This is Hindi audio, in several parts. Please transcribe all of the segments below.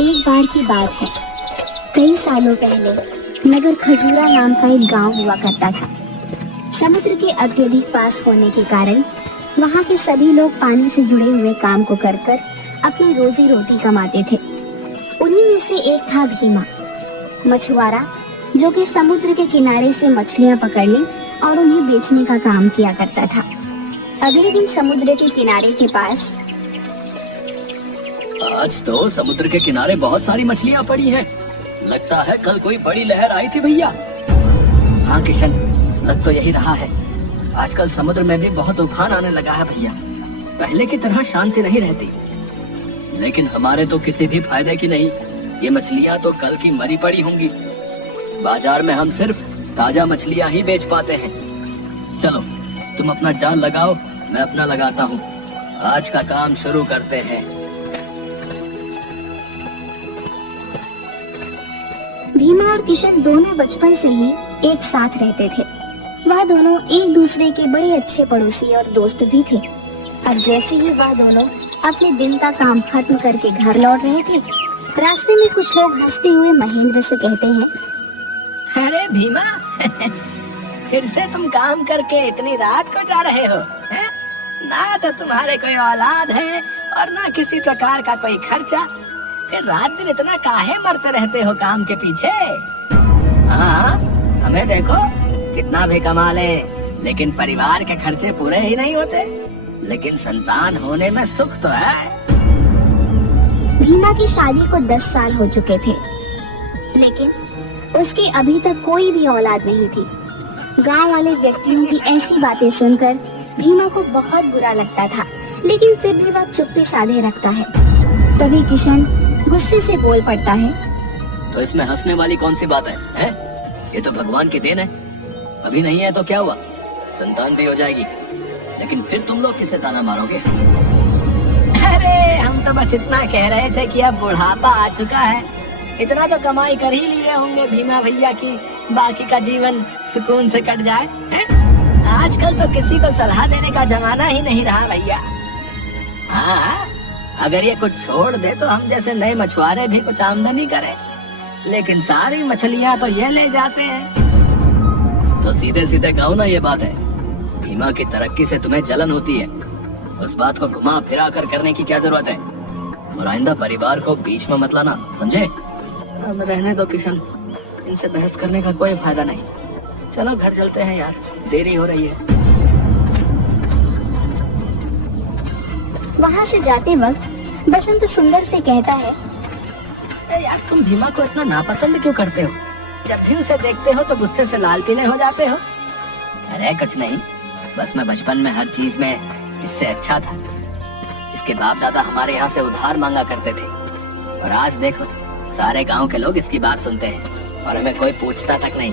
एक बार की बात है, कई सालों पहले नगर खजूरा नाम का एक गांव हुआ करता था। समुद्र के अत्यधिक पास होने के कारण वहां के सभी लोग पानी से जुड़े हुए काम को कर कर अपनी रोजी रोटी कमाते थे। उन्हीं में से एक था भीमा, मछुआरा, जो कि समुद्र के किनारे से मछलियां पकड़ने और उन्हें बेचने का काम किया करता था। अगले दिन समुद्र के किनारे के पास आज तो समुद्र के किनारे बहुत सारी मछलियाँ पड़ी हैं। लगता है कल कोई बड़ी लहर आई थी भैया। हाँ किशन, लग तो यही रहा है। आजकल समुद्र में भी बहुत उफान आने लगा है भैया। पहले की तरह शांति नहीं रहती। लेकिन हमारे तो किसी भी फायदे की नहीं। ये मछलियाँ तो कल की मरी पड़ी होंगी। बाजार में हम सिर्फ ताजा मछलियाँ ही बेच पाते हैं। चलो तुम अपना जाल लगाओ, मैं अपना लगाता हूँ। आज का काम शुरू करते हैं। भीमा और किशन दोनों बचपन से ही एक साथ रहते थे। वह दोनों एक दूसरे के बड़े अच्छे पड़ोसी और दोस्त भी थे। अब जैसे ही वह दोनों अपने दिन का काम खत्म करके घर लौट रहे थे, रास्ते में कुछ लोग हंसते हुए महेंद्र से कहते हैं, अरे भीमा फिर से तुम काम करके इतनी रात को जा रहे हो हैं? ना तो तुम्हारे कोई औलाद है और ना किसी प्रकार का कोई खर्चा। फिर रात दिन इतना काहे मरते रहते हो काम के पीछे? हाँ, हमें देखो कितना भी कमा ले, लेकिन परिवार के खर्चे पूरे ही नहीं होते। लेकिन संतान होने में सुख तो है। भीमा की शादी को 10 साल हो चुके थे, लेकिन उसकी अभी तक कोई भी औलाद नहीं थी। गांव वाले व्यक्तियों की ऐसी बातें सुनकर भीमा को बहुत बुरा लगता था, लेकिन फिर भी वह चुप्पी साधे रखता है। तभी किशन गुस्से से बोल पड़ता है, तो इसमें हंसने वाली कौन सी बात है? ये तो भगवान की देन है। अभी नहीं है तो क्या हुआ, संतान भी हो जाएगी। लेकिन फिर तुम लोग किसे ताना मारोगे? अरे हम तो बस इतना कह रहे थे कि अब बुढ़ापा आ चुका है, इतना तो कमाई कर ही लिए होंगे भीमा भैया की बाकी का जीवन सुकून से कट जाए है? आजकल तो किसी को सलाह देने का जमाना ही नहीं रहा भैया। हाँ, अगर ये कुछ छोड़ दे तो हम जैसे नए मछुआरे भी कुछ आमदनी करें, लेकिन सारी मछलियाँ तो ये ले जाते हैं। तो सीधे सीधे कहो ना, ये बात है। भीमा की तरक्की से तुम्हें जलन होती है, उस बात को घुमा फिरा कर करने की क्या जरूरत है? और आइंदा परिवार को बीच में मत लाना, समझे? अब रहने दो किशन, इनसे बहस करने का कोई फायदा नहीं। चलो घर चलते हैं यार, देरी हो रही है। वहाँ से जाते वक्त बसंत सुंदर से कहता है, यार तुम भीमा को इतना नापसंद क्यों करते हो? जब भी उसे देखते हो तो गुस्से से लाल पीले हो जाते हो। अरे कुछ नहीं, बस मैं बचपन में हर चीज में इससे अच्छा था। इसके बाप दादा हमारे यहाँ से उधार मांगा करते थे, और आज देखो सारे गांव के लोग इसकी बात सुनते हैं और हमें कोई पूछता तक नहीं।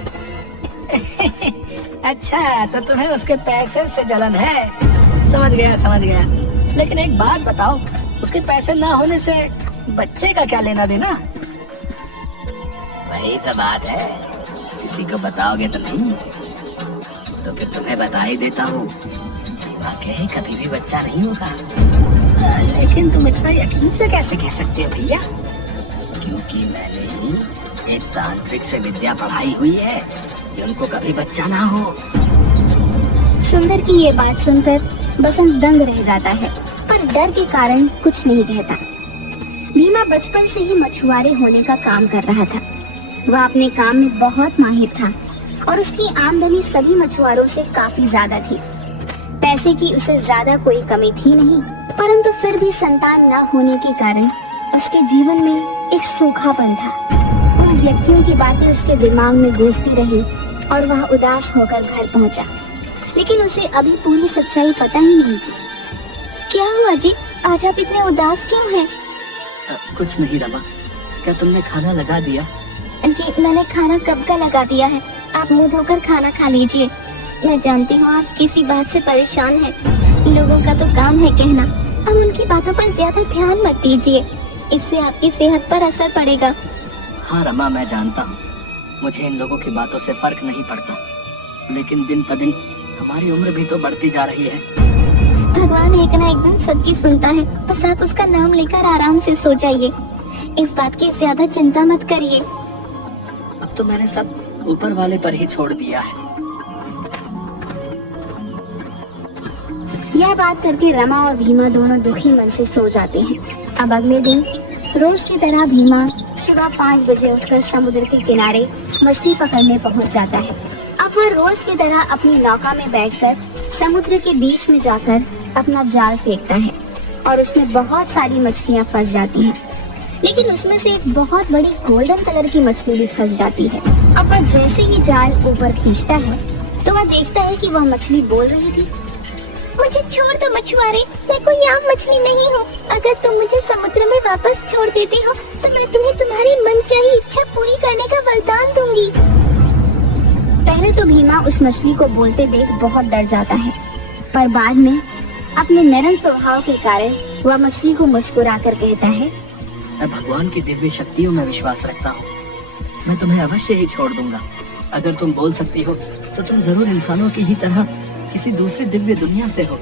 अच्छा, तो तुम्हें उसके पैसे से जलन है? समझ गया। लेकिन एक बात बताओ, उसके पैसे ना होने से बच्चे का क्या लेना देना? वही तो बात है, किसी को बताओगे तो नहीं। तो फिर तुम्हें बता ही देता हूँ, वाकई कभी भी बच्चा नहीं होगा। लेकिन तुम इतना यकीन से कैसे कह सकते हो भैया? क्योंकि मैंने ही एक तांत्रिक से विद्या पढ़ाई हुई है कि उनको कभी बच्चा ना हो। सुंदर की ये बात सुनकर बसंत दंग रह जाता है, पर डर के कारण कुछ नहीं कहता। भीमा बचपन से ही मछुआरे होने का काम कर रहा था। वह अपने काम में बहुत माहिर था और उसकी आमदनी सभी मछुआरों से काफी ज्यादा थी। पैसे की उसे ज्यादा कोई कमी थी नहीं, परंतु फिर भी संतान न होने के कारण उसके जीवन में एक सूखापन था। उन व्यक्तियों की बातें उसके दिमाग में गूंजती रही और वह उदास होकर घर पहुंचा, लेकिन उसे अभी पूरी सच्चाई पता ही नहीं थी। क्या हुआ जी, आज आप इतने उदास क्यों हैं? कुछ नहीं रमा, क्या तुमने खाना लगा दिया? जी मैंने खाना कब का लगा दिया है, आप मुंह धोकर खाना खा लीजिए। मैं जानती हूँ आप किसी बात से परेशान हैं। लोगों का तो काम है कहना, अब उनकी बातों पर ज्यादा ध्यान मत दीजिए, इससे आपकी सेहत पर असर पड़ेगा। हाँ रमा, मैं जानता हूँ, मुझे इन लोगों की बातों से फर्क नहीं पड़ता, लेकिन दिन ब दिन हमारी उम्र भी तो बढ़ती जा रही है। भगवान एक ना एक दिन सबकी सुनता है, बस आप उसका नाम लेकर आराम से सो जाइए। इस बात की ज्यादा चिंता मत करिए। अब तो मैंने सब ऊपर वाले पर ही छोड़ दिया है। यह बात करके रमा और भीमा दोनों दुखी मन से सो जाते हैं। अब अगले दिन रोज की तरह भीमा सुबह 5 बजे उठकर समुद्र के किनारे मछली पकड़ने पहुंच जाता है। अब वह रोज की तरह अपनी नौका में बैठकर समुद्र के बीच में जाकर अपना जाल फेंकता है और उसमें बहुत सारी मछलियां फंस जाती हैं। लेकिन उसमें से एक बहुत बड़ी गोल्डन कलर की मछली भी फंस जाती है। अब वह जैसे ही जाल ऊपर खींचता है तो वह देखता है कि वह मछली बोल रही थी, मुझे छोड़ दो मछुआरे, मैं कोई आम मछली नहीं हूँ। अगर तुम मुझे समुद्र में वापस छोड़ देते हो तो मैं तुम्हें तुम्हारी मनचाही इच्छा पूरी करने का वरदान दूंगी। पहले तो भीमा उस मछली को बोलते देख बहुत डर जाता है, पर बाद में अपने नरम स्वभाव के कारण वह मछली को मुस्कुरा कर कहता है, मैं भगवान की दिव्य शक्तियों में विश्वास रखता हूँ। मैं तुम्हें अवश्य ही छोड़ दूंगा। अगर तुम बोल सकती हो तो तुम जरूर इंसानों की ही तरह किसी दूसरी दिव्य दुनिया से हो।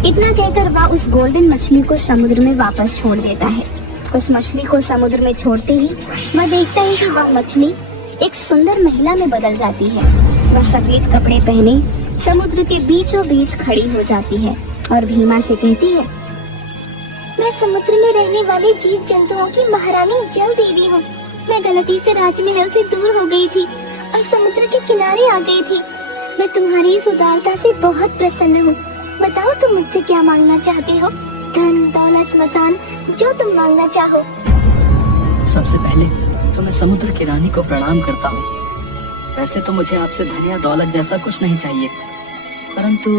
इतना कहकर वह उस गोल्डन मछली को समुद्र में वापस छोड़ देता है। उस मछली को समुद्र में छोड़ते ही वह देखता है कि वह मछली एक सुंदर महिला में बदल जाती है। वह सफेद कपड़े पहने समुद्र के बीचों बीच खड़ी हो जाती है और भीमा से कहती है, मैं समुद्र में रहने वाले जीव जंतुओं की महारानी जल देवी हूँ। मैं गलती से राजमहल से दूर हो गई थी और समुद्र के किनारे आ गई थी। मैं तुम्हारी इस उदारता से बहुत प्रसन्न हूँ। बताओ तुम मुझसे क्या मांगना चाहते हो? धन, दौलत, मकान, जो तुम मांगना चाहो। सबसे पहले तो मैं समुद्र की रानी को प्रणाम करता हूँ। वैसे तो मुझे आपसे धन या दौलत जैसा कुछ नहीं चाहिए, परंतु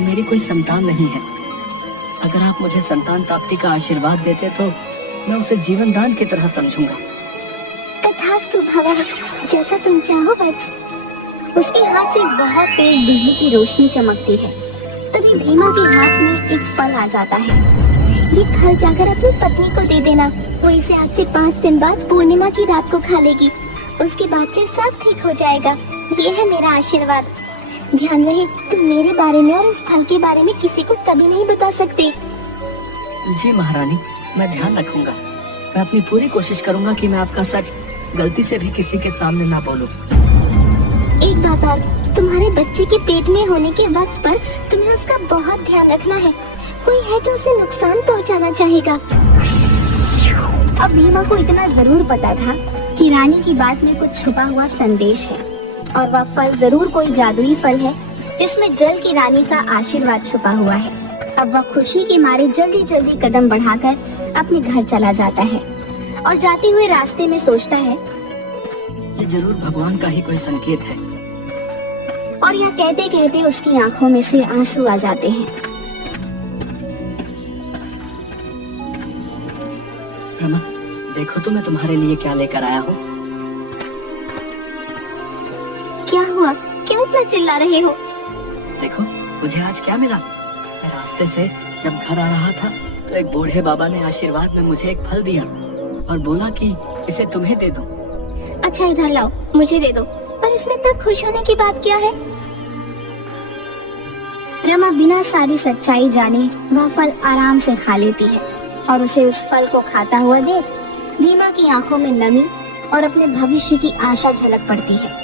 मेरी कोई संतान नहीं है। अगर आप मुझे संतान प्राप्ति का आशीर्वाद देते तो मैं उसे जीवन दान की तरह समझूंगा। तथास्तु भवः, जैसा तुम चाहो बस। उसके हाथ से बहुत तेज बिजली की रोशनी चमकती है। तभी भीमा के हाथ में एक फल आ जाता है। ये फल जाकर अपनी पत्नी को दे देना। वो इसे आज से 5 दिन बाद पूर्णिमा की रात को खा लेगी। उसके बाद से सब ठीक हो जाएगा। ये है मेरा आशीर्वाद। ध्यान रहे तुम मेरे बारे में और इस फल के बारे में किसी को कभी नहीं बता सकते। जी महारानी, मैं ध्यान रखूंगा। मैं अपनी पूरी कोशिश करूंगा कि मैं आपका सच गलती से भी किसी के सामने ना बोलूं। एक बात और, तुम्हारे बच्चे के पेट में होने के वक्त पर तुम्हें उसका बहुत ध्यान रखना है। कोई है जो उसे नुकसान पहुंचाना चाहेगा। अब भीमा को इतना जरूर पता था कि रानी की बात में कुछ छुपा हुआ संदेश है और वह फल जरूर कोई जादुई फल है जिसमें जल की रानी का आशीर्वाद छुपा हुआ है। अब वह खुशी के मारे जल्दी जल्दी कदम बढ़ाकर अपने घर चला जाता है और जाते हुए रास्ते में सोचता है, ये जरूर भगवान का ही कोई संकेत है। और यह कहते कहते उसकी आंखों में से आंसू आ जाते हैं। रमा, देखो तो मैं तुम्हारे लिए क्या लेकर आया हूँ। क्या हुआ? क्यों इतना चिल्ला रहे हो? देखो मुझे आज क्या मिला। मैं रास्ते से जब घर आ रहा था तो एक बूढ़े बाबा ने आशीर्वाद में मुझे एक फल दिया और बोला कि इसे तुम्हें दे दूं। अच्छा इधर लाओ, मुझे दे दो। पर इसमें इतना खुश होने की बात क्या है? रमा बिना सारी सच्चाई जाने वह फल आराम से खा लेती है और उसे उस फल को खाता हुआ देख भीमा की आंखों में नमी और अपने भविष्य की आशा झलक पड़ती है।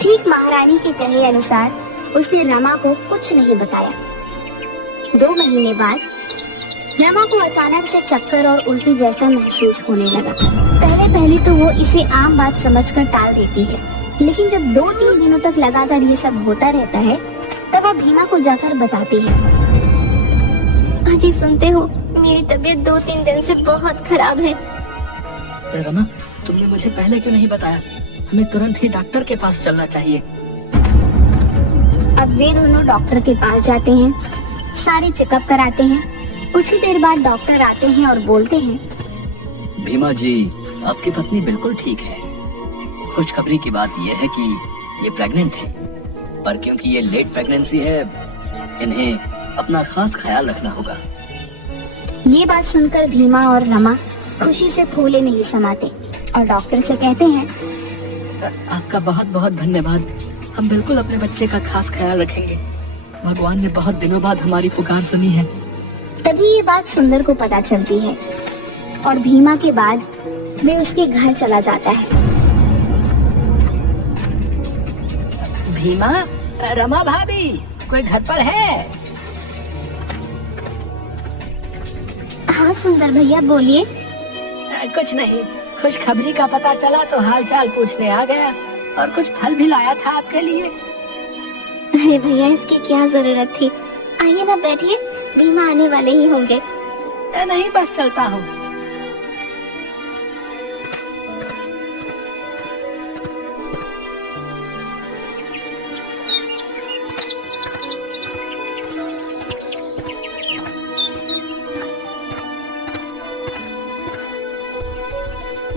ठीक महारानी के कहे अनुसार उसने रमा को कुछ नहीं बताया। 2 महीने बाद रमा को अचानक से चक्कर और उल्टी जैसा महसूस होने लगा। पहले तो वो इसे आम बात समझकर टाल देती है, लेकिन जब 2-3 दिनों तक लगातार ये सब होता रहता है तब वह भीमा को जाकर बताती है। अजी सुनते हो, मेरी तबीयत 2-3 दिन से बहुत खराब है। रमा, तुमने मुझे पहले क्यों नहीं बताया? हमें तुरंत ही डॉक्टर के पास चलना चाहिए। अब वे दोनों डॉक्टर के पास जाते हैं, सारे चेकअप कराते हैं। कुछ ही देर बाद डॉक्टर आते हैं और बोलते हैं, भीमा जी, आपकी पत्नी बिल्कुल ठीक है। खुशखबरी की बात यह है कि ये प्रेग्नेंट है, पर क्योंकि ये लेट प्रेगनेंसी है, इन्हें अपना खास ख्याल रखना होगा। ये बात सुनकर भीमा और रमा खुशी से फूले नहीं समाते और डॉक्टर से कहते हैं, आपका बहुत बहुत धन्यवाद। हम बिल्कुल अपने बच्चे का खास ख्याल रखेंगे। भगवान ने बहुत दिनों बाद हमारी पुकार सुनी है। तभी ये बात सुंदर को पता चलती है। और भीमा के बाद वे उसके घर चला जाता है। भीमा, रमा भाभी, कोई घर पर है? हाँ सुंदर भैया बोलिए। कुछ नहीं, खुशखबरी का पता चला तो हालचाल पूछने आ गया, और कुछ फल भी लाया था आपके लिए। अरे भैया इसकी क्या जरूरत थी, आइए ना बैठिए, भीमा आने वाले ही होंगे। नहीं, बस चलता हूँ।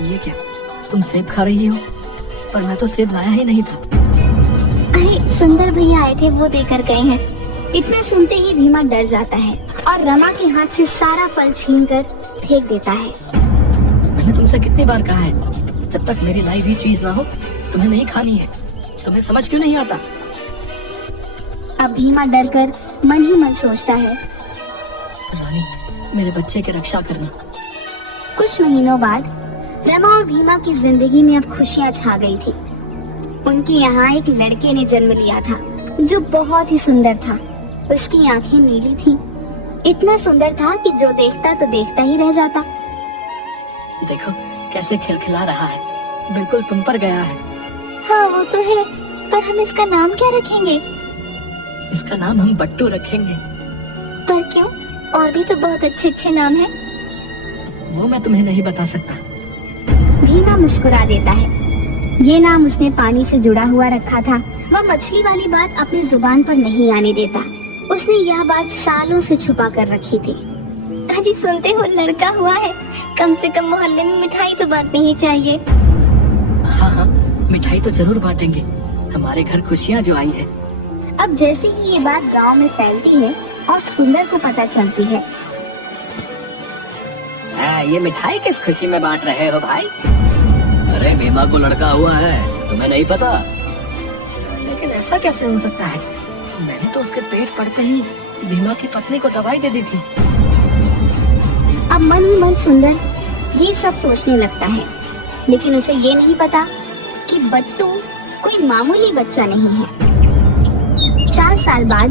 ये क्या, तुम सेब खा रही हो? पर मैं तो सेब लाया ही नहीं था। अरे सुंदर भैया आए थे, वो देकर गए हैं। इतने सुनते ही भीमा डर जाता है और रमा के हाथ से सारा फल छीनकर फेंक देता है। मैंने तुमसे कितनी बार कहा है, जब तक मेरी लाई हुई चीज ना हो तुम्हें नहीं खानी है। तुम्हें समझ क्यों नहीं आता? अब भीमा डरकर मन ही मन सोचता है। रानी, मेरे बच्चे की रक्षा करना। कुछ महीनों बाद रमा और भीमा की जिंदगी में अब खुशियां छा गई थी। उनके यहाँ एक लड़के ने जन्म लिया था जो बहुत ही सुंदर था। उसकी आंखें नीली थी, इतना सुंदर था कि जो देखता तो देखता ही रह जाता। देखो कैसे खिलखिला रहा है, बिल्कुल तुम पर गया है। हाँ वो तो है, पर हम इसका नाम क्या रखेंगे? इसका नाम हम बट्टू रखेंगे। पर क्यों? और भी तो बहुत अच्छे अच्छे नाम हैं। वो मैं तुम्हें नहीं बता सकता। भीमा मुस्कुरा देता है। ये नाम उसने पानी से जुड़ा हुआ रखा था। वह मछली वाली बात अपनी जुबान पर नहीं आने देता। उसने यह बात सालों से छुपा कर रखी थी। अजी सुनते हो, लड़का हुआ है, कम से कम मोहल्ले में मिठाई तो बांटनी ही चाहिए। हाँ हाँ, मिठाई तो जरूर बांटेंगे, हमारे घर खुशियाँ जो आई है। अब जैसे ही ये बात गांव में फैलती है और सुंदर को पता चलती है। ये मिठाई किस खुशी में बांट रहे हो भाई? अरे भीमा को लड़का हुआ है, तुम्हें नहीं पता? लेकिन ऐसा कैसे हो सकता है? मैंने तो उसके पेट पड़ते ही भीमा की पत्नी को दवाई दे दी थी। अब मन ही मन सुंदर ये सब सोचने लगता है, लेकिन उसे ये नहीं पता कि बट्टू कोई मामूली बच्चा नहीं है। 4 साल बाद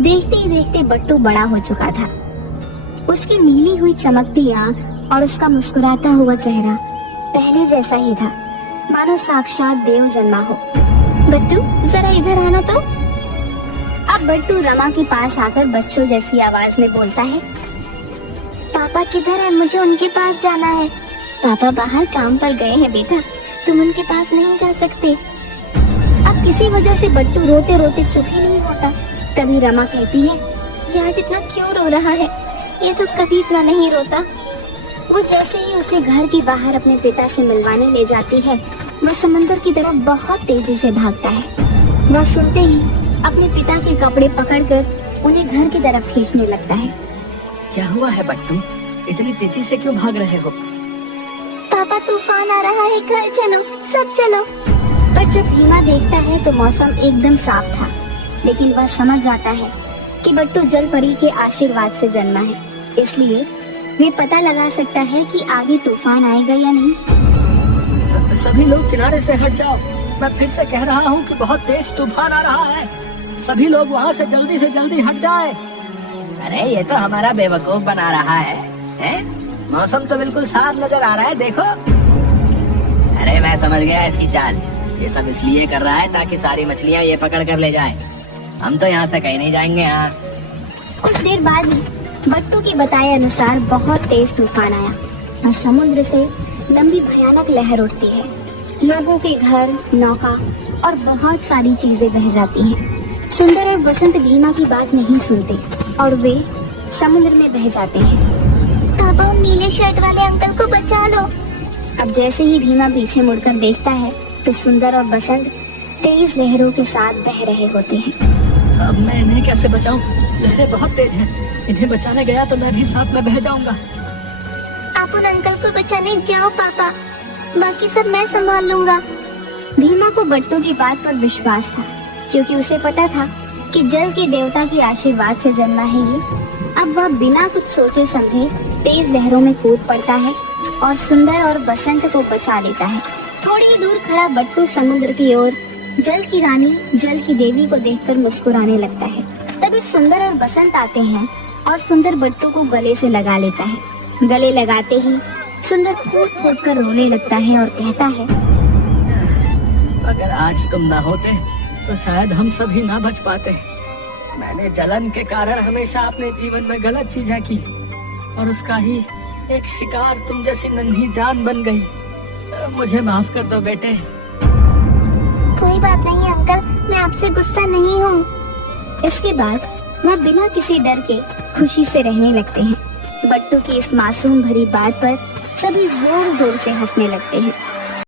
देखते ही देखते बट्टू बड़ा हो चुका था। उसकी नीली हुई चमकती आंख और उसका मुस्कुराता हुआ चेहरा पहले जैसा ही था, मानो साक्षात देव जन्मा हो। बट्टू जरा इधर आना तो। अब बट्टू रमा के पास आकर बच्चों जैसी आवाज में बोलता है, पापा किधर है? मुझे उनके पास जाना है। पापा बाहर काम पर गए हैं बेटा, तुम उनके पास नहीं जा सकते। अब किसी वजह से बट्टू रोते रोते चुप ही नहीं होता। तभी रमा कहती है, ये आज इतना क्यों रो रहा है? ये तो कभी इतना नहीं रोता। वो जैसे ही उसे घर के बाहर अपने पिता से मिलवाने ले जाती है, वह समंदर की तरफ बहुत तेजी से भागता है। वह सुनते ही अपने पिता के कपड़े पकड़कर उन्हें घर की तरफ खींचने लगता है। क्या हुआ है बट्टू, इतनी तेजी से क्यों भाग रहे हो? पापा तूफान आ रहा है, घर चलो, सब चलो। पर जब भीमा देखता है तो मौसम एकदम साफ था, लेकिन वह समझ जाता है कि बट्टू जल परी के आशीर्वाद से जन्मा है, इसलिए वे पता लगा सकता है कि आगे तूफान आएगा या नहीं। सभी लोग किनारे से हट जाओ, मैं फिर से कह रहा हूँ कि बहुत तेज तूफान आ रहा है। सभी लोग वहाँ से जल्दी हट जाए। अरे ये तो हमारा बेवकूफ बना रहा है? मौसम तो बिल्कुल साफ नजर आ रहा है, देखो। अरे मैं समझ गया इसकी चाल, ये सब इसलिए कर रहा है ताकि सारी मछलियाँ ये पकड़ कर ले जाए। हम तो यहाँ से कहीं नहीं जाएंगे यार। कुछ देर बाद ही बट्टू के बताए अनुसार बहुत तेज तूफान आया और समुद्र से लंबी भयानक लहर उठती है। लोगों के घर, नौका और बहुत सारी चीजें बह जाती हैं। सुंदर और बसंत भीमा की बात नहीं सुनते और वे समुद्र में बह जाते हैं। पापा नीले शर्ट वाले अंकल को बचा लो। अब जैसे ही भीमा पीछे मुड़कर देखता है तो सुंदर और बसंत तेज लहरों के साथ बह रहे होते हैं। अब मैं इन्हें कैसे बचाऊं? लहरें बहुत तेज हैं। इन्हें बचाने गया तो मैं भी साथ में बह जाऊंगा। आप उन अंकल को बचाने जाओ पापा, बाकी सब मैं संभाल लूंगा। भीमा को बट्टू की बात पर विश्वास था, क्योंकि उसे पता था कि जल के देवता के आशीर्वाद से जन्मा है ये। अब वह बिना कुछ सोचे समझे तेज लहरों में कूद पड़ता है और सुंदर और बसंत को बचा लेता है। थोड़ी ही दूर खड़ा बट्टू समुद्र की ओर जल की रानी, जल की देवी को देखकर मुस्कुराने लगता है। तभी सुंदर और बसंत आते हैं और सुंदर बट्टू को गले से लगा लेता है। गले लगाते ही सुंदर कूद कूद कर रोने लगता है और कहता है, अगर आज तुम ना होते तो शायद हम सभी ना बच पाते। मैंने जलन के कारण हमेशा अपने जीवन में गलत चीजें की और उसका ही एक शिकार तुम जैसी नन्ही जान बन गई। मुझे माफ कर दो बेटे। कोई बात नहीं अंकल, मैं आपसे गुस्सा नहीं हूँ। इसके बाद वह बिना किसी डर के खुशी से रहने लगते हैं। बट्टू की इस मासूम भरी बात पर सभी जोर जोर से हंसने लगते हैं।